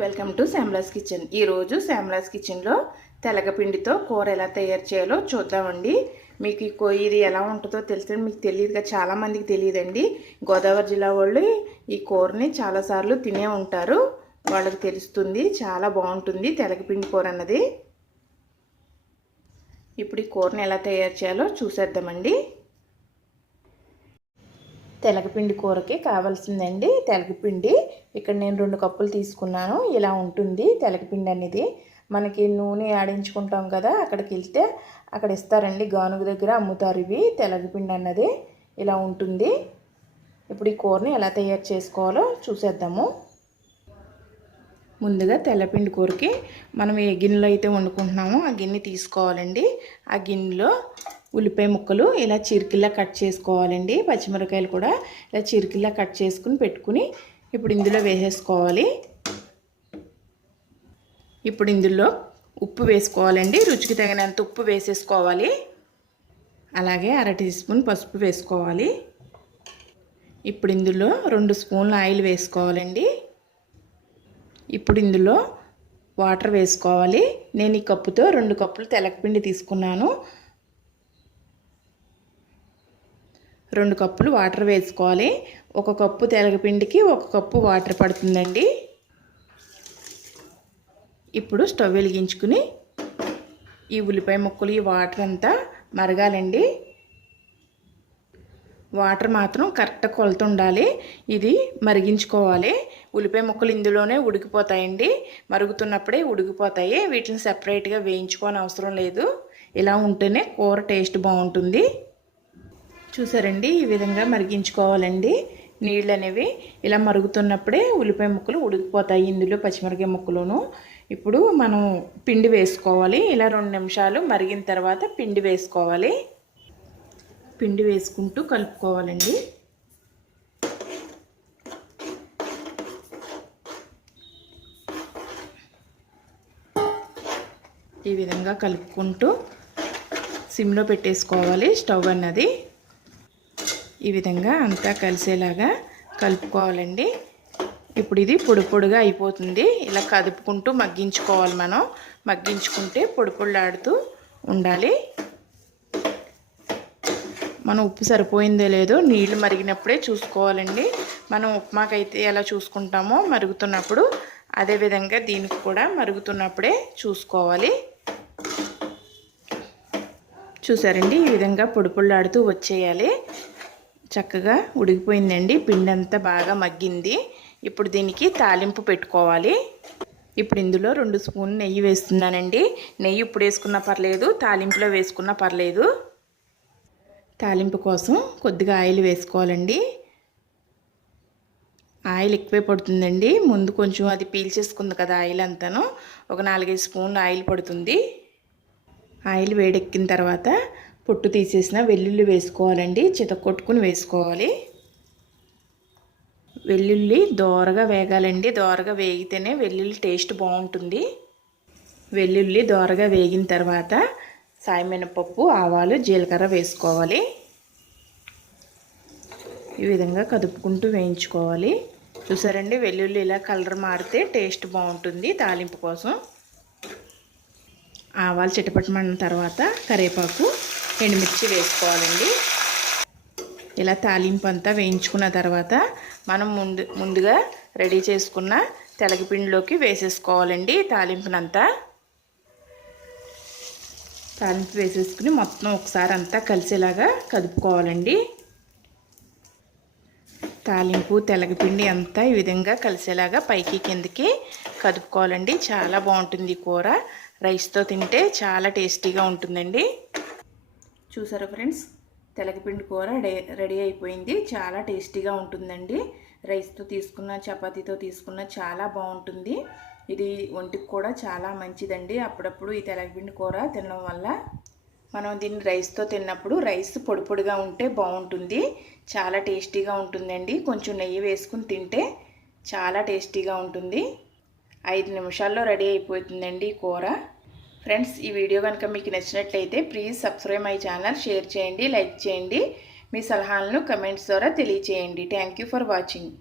Welcome to శ్యామలాస్ kitchen. ఈరోజు శ్యామలాస్ కిచెన్లో తెలగపిండితో కూర ఎలా తయారు చేయాలో చూద్దామండి. మీకు ఇది ఎలా ఉంటుందో తెలిసి మీకు తెలియదుగా, చాలామందికి తెలియదండి. గోదావరి జిల్లా వాళ్ళు ఈ కూరని చాలాసార్లు తినే ఉంటారు, వాళ్ళకి తెలుస్తుంది. చాలా బాగుంటుంది తెలగపిండి కూర అన్నది. ఇప్పుడు ఈ కూరని ఎలా తయారు చేయాలో చూసేద్దామండి. తెలగపిండి కూరకి కావాల్సిందండి తెలగపిండి. ఇక్కడ నేను 2 కప్పులు తీసుకున్నాను. ఇలా ఉంటుంది తెలగపిండి అనేది. మనకి నూనె ఆడించుకుంటాం కదా, అక్కడికి వెళ్తే అక్కడ ఇస్తారండి, గానుగ దగ్గర అమ్ముతారు ఇవి తెలగపిండి అన్నది. ఇలా ఉంటుంది. ఇప్పుడు ఈ కూరని ఎలా తయారు చేసుకోవాలో చూసేద్దాము. ముందుగా తెల్లపిండి కూరకి మనం ఏ గిన్నెలో అయితే వండుకుంటున్నామో ఆ గిన్నె తీసుకోవాలండి. ఆ గిన్నెలో ఉల్లిపాయ ముక్కలు ఇలా చిరికిల్లా కట్ చేసుకోవాలండి. పచ్చిమిరపకాయలు కూడా ఇలా చిరికిల్లా కట్ చేసుకుని పెట్టుకుని ఇప్పుడు ఇందులో వేసేసుకోవాలి. ఇప్పుడు ఇందులో ఉప్పు వేసుకోవాలండి. రుచికి తగినంత ఉప్పు వేసేసుకోవాలి. అలాగే 1/2 టీ స్పూన్ పసుపు వేసుకోవాలి. ఇప్పుడు ఇందులో 2 స్పూన్ల ఆయిల్ వేసుకోవాలండి. ఇప్పుడు ఇందులో వాటర్ వేసుకోవాలి. నేను ఈ కప్పుతో 2 కప్పులు తెలగపిండి తీసుకున్నాను. 2 కప్పులు వాటర్ వేసుకోవాలి. 1 కప్పు తెలగపిండికి 1 కప్పు వాటర్ పడుతుందండి. ఇప్పుడు స్టవ్ వెలిగించుకుని ఈ ఉల్లిపాయ ముక్కలు, ఈ వాటర్ అంతా మరగాలండి. వాటర్ మాత్రం కరెక్ట్ కొలత ఉండాలి. ఇది మరిగించుకోవాలి. ఉల్లిపాయ ముక్కలు ఇందులోనే ఉడికిపోతాయండి. మరుగుతున్నప్పుడే ఉడికిపోతాయి. వీటిని సెపరేట్గా వేయించుకోని అవసరం లేదు. ఇలా ఉంటేనే కూర టేస్ట్ బాగుంటుంది. చూసారండి, ఈ విధంగా మరిగించుకోవాలండి. నీళ్ళు అనేవి ఇలా మరుగుతున్నప్పుడే ఉల్లిపాయ ముక్కలు ఉడికిపోతాయి, ఇందులో పచ్చిమిరపకాయ ముక్కలును. ఇప్పుడు మనం పిండి వేసుకోవాలి. ఇలా 2 నిమిషాలు మరిగిన తర్వాత పిండి వేసుకోవాలి. పిండి వేసుకుంటూ కలుపుకోవాలండి. ఈ విధంగా కలుపుకుంటూ సిమ్లో పెట్టేసుకోవాలి స్టవ్ అన్నది. ఈ విధంగా అంతా కలిసేలాగా కలుపుకోవాలండి. ఇప్పుడు ఇది పొడి పొడిగా అయిపోతుంది. ఇలా కదుపుకుంటూ మగ్గించుకోవాలి. మనం మగ్గించుకుంటే పొడి పొడిలాడుతూ ఉండాలి. మనం ఉప్పు సరిపోయిందో లేదో నీళ్లు మరిగినప్పుడే చూసుకోవాలండి. మనం ఉప్మాకైతే ఎలా చూసుకుంటామో మరుగుతున్నప్పుడు, అదేవిధంగా దీనికి కూడా మరుగుతున్నప్పుడే చూసుకోవాలి. చూసారండి, ఈ విధంగా పొడి పొడిలాడుతూ వచ్చేయాలి. చక్కగా ఉడికిపోయిందండి. పిండి అంతా బాగా మగ్గింది. ఇప్పుడు దీనికి తాలింపు పెట్టుకోవాలి. ఇప్పుడు ఇందులో 2 స్పూన్లు నెయ్యి వేస్తున్నానండి. నెయ్యి ఇప్పుడు వేసుకున్నా పర్లేదు, తాలింపులో వేసుకున్నా పర్లేదు. తాలింపు కోసం కొద్దిగా ఆయిల్ వేసుకోవాలండి. ఆయిల్ ఎక్కువే పడుతుందండి. ముందు కొంచెం అది పీల్చేసుకుంది కదా ఆయిల్ అంతాను. ఒక 4-5 స్పూన్లు ఆయిల్ పడుతుంది. ఆయిల్ వేడెక్కిన తర్వాత పొట్టు తీసేసిన వెల్లుల్లి వేసుకోవాలండి. చితకొట్టుకుని వేసుకోవాలి. వెల్లుల్లి దోరగా వేగాలండి. దోరగా వేగితేనే వెల్లుల్లి టేస్ట్ బాగుంటుంది. వెల్లుల్లి దోరగా వేగిన తర్వాత సాయమినపప్పు, ఆవాలు, జీలకర్ర వేసుకోవాలి. ఈ విధంగా కదుపుకుంటూ వేయించుకోవాలి. చూసారండి, వెల్లుల్లి ఇలా కలర్ మారితే టేస్ట్ బాగుంటుంది తాలింపు కోసం. ఆవాలు చిటపటమన్న తర్వాత కరివేపాకు, ఎండుమిర్చి వేసుకోవాలండి. ఇలా తాలింపు అంతా వేయించుకున్న తర్వాత మనం ముందుగా రెడీ చేసుకున్న తెలగపిండిలోకి వేసేసుకోవాలండి. తాలింపునంతా తాలింపు వేసేసుకుని మొత్తం ఒకసారి అంతా కలిసేలాగా కదుపుకోవాలండి. తాలింపు, తెలగపిండి అంతా ఈ విధంగా కలిసేలాగా పైకి కిందకి కదుపుకోవాలండి. చాలా బాగుంటుంది కూర. రైస్తో తింటే చాలా టేస్టీగా ఉంటుందండి. చూసారా ఫ్రెండ్స్, తెలగపిండి కూర రెడీ అయిపోయింది. చాలా టేస్టీగా ఉంటుందండి. రైస్తో తీసుకున్న, చపాతీతో తీసుకున్న చాలా బాగుంటుంది. ఇది ఒంటికి కూడా చాలా మంచిదండి. అప్పుడప్పుడు ఈ తెలగపిండి కూర తినడం వల్ల మనం దీన్ని రైస్తో తిన్నప్పుడు రైస్ పొడి పొడిగా ఉంటే బాగుంటుంది. చాలా టేస్టీగా ఉంటుందండి. కొంచెం నెయ్యి వేసుకుని తింటే చాలా టేస్టీగా ఉంటుంది. 5 నిమిషాల్లో రెడీ అయిపోతుందండి ఈ కూర. ఫ్రెండ్స్, ఈ వీడియో కనుక మీకు నచ్చినట్లయితే please subscribe my channel, share చేయండి, లైక్ చేయండి. మీ సలహాలను కమెంట్స్ ద్వారా తెలియచేయండి. Thank you for watching.